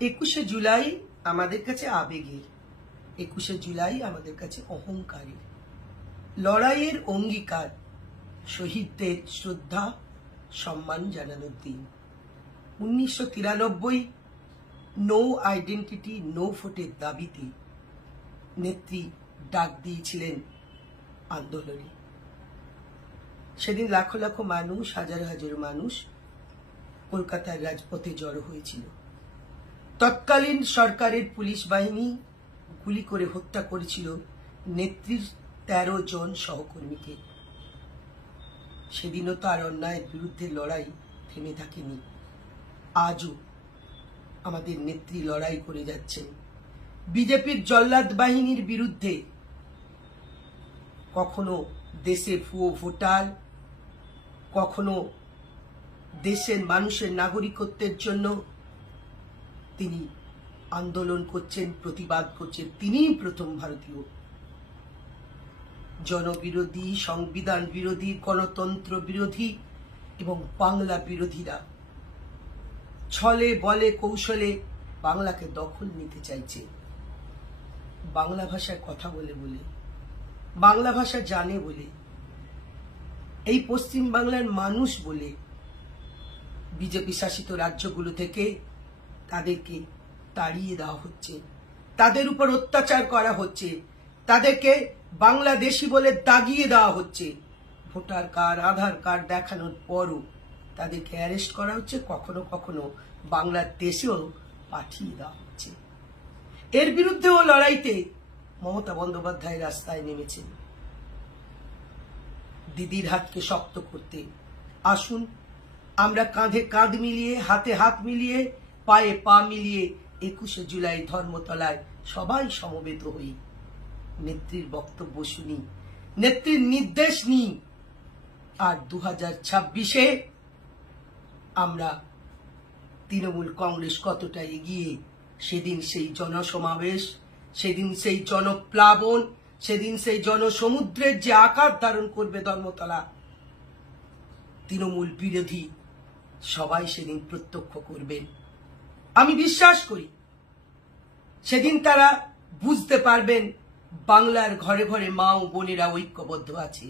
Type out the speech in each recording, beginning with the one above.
21শে জুলাই আমাদের কাছে আবেগের, 21শে জুলাই আমাদের কাছে অহংকারের। লড়াইয়ের অঙ্গীকার, শহীদদের শ্রদ্ধা সম্মান জানানোর দিন। 1993 নো আইডেন্টিটি নো ভোটের দাবিতে নেত্রী ডাক দিয়েছিলেন আন্দোলনে। সেদিন লাখো লাখো মানুষ, হাজার হাজার মানুষ কলকাতার রাজপথে জড়ো হয়েছিল। তৎকালীন সরকারের পুলিশ বাহিনী গুলি করে হত্যা করেছিল নেত্রীর 13 জন সহকর্মীকে। সেদিনও তার অন্যায়ের বিরুদ্ধে লড়াই থেমে থাকেনি। আজও আমাদের নেত্রী লড়াই করে যাচ্ছেন বিজেপির জল্লাদ বাহিনীর বিরুদ্ধে। কখনো দেশে ভুয়ো ভোটার, কখনো দেশের মানুষের নাগরিকত্বের জন্য তিনি আন্দোলন করছেন, প্রতিবাদ করছেন। তিনিই প্রথম ভারতীয় জনবিরোধী, সংবিধান বিরোধী, গণতন্ত্র বিরোধী এবং বাংলা বিরোধীরা ছলে বলে কৌশলে বাংলাকে দখল নিতে চাইছে। বাংলা ভাষায় কথা বলে বলে, বাংলা ভাষা জানে বলে, এই পশ্চিম বাংলার মানুষ বলে বিজেপি শাসিত রাজ্যগুলো থেকে তাদেরকে তাড়িয়ে দেওয়া হচ্ছে, তাদের উপর অত্যাচার করা হচ্ছে, তাদেরকে বাংলাদেশি বলে দাগিয়ে দেওয়া হচ্ছে। ভোটার কার্ড, আধার কার্ড দেখানোর পরও তাদেরকে অ্যারেস্ট করা হচ্ছে, কখনো কখনো বাংলাদেশেও পাঠিয়ে দেওয়া হচ্ছে। এর বিরুদ্ধেও লড়াইতে মমতা বন্দ্যোপাধ্যায় রাস্তায় নেমেছেন দিদির হাতকে শক্ত করতে। আসুন আমরা কাঁধে কাঁধ মিলিয়ে, হাতে হাত মিলিয়ে, পায়ে পা মিলিয়ে 21শে জুলাই ধর্মতলায় সবাই সমবেত হই। নেত্রীর বক্তব্য শুনি, নেত্রীর নির্দেশ নিই। আর 2026-এ আমরা তৃণমূল কংগ্রেস কতটা এগিয়ে, সেদিন সেই জনসমাবেশ, সেদিন সেই জনপ্লাবন, সেদিন সেই জনসমুদ্রের যে আকার ধারণ করবে ধর্মতলা, তৃণমূল বিরোধী সবাই সেদিন প্রত্যক্ষ করবেন। আমি বিশ্বাস করি সেদিন তারা বুঝতে পারবেন বাংলার ঘরে ঘরে মা ও বোনেরা ঐক্যবদ্ধ আছে,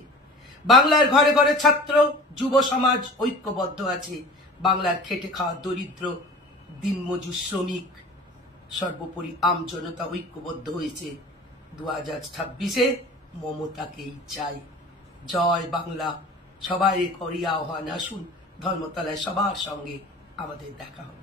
বাংলার ঘরে ঘরে ছাত্র যুব সমাজ ঐক্যবদ্ধ আছে, বাংলার খেটে খাওয়া দরিদ্র দিনমজুর শ্রমিক সর্বোপরি আম জনতা ঐক্যবদ্ধ হয়েছে। 2026-এ মমতাকেই চাই। জয় বাংলা। সবাই করি আহ্বান, আসুন ধর্মতলায় সবার সঙ্গে আমাদের দেখা হবে।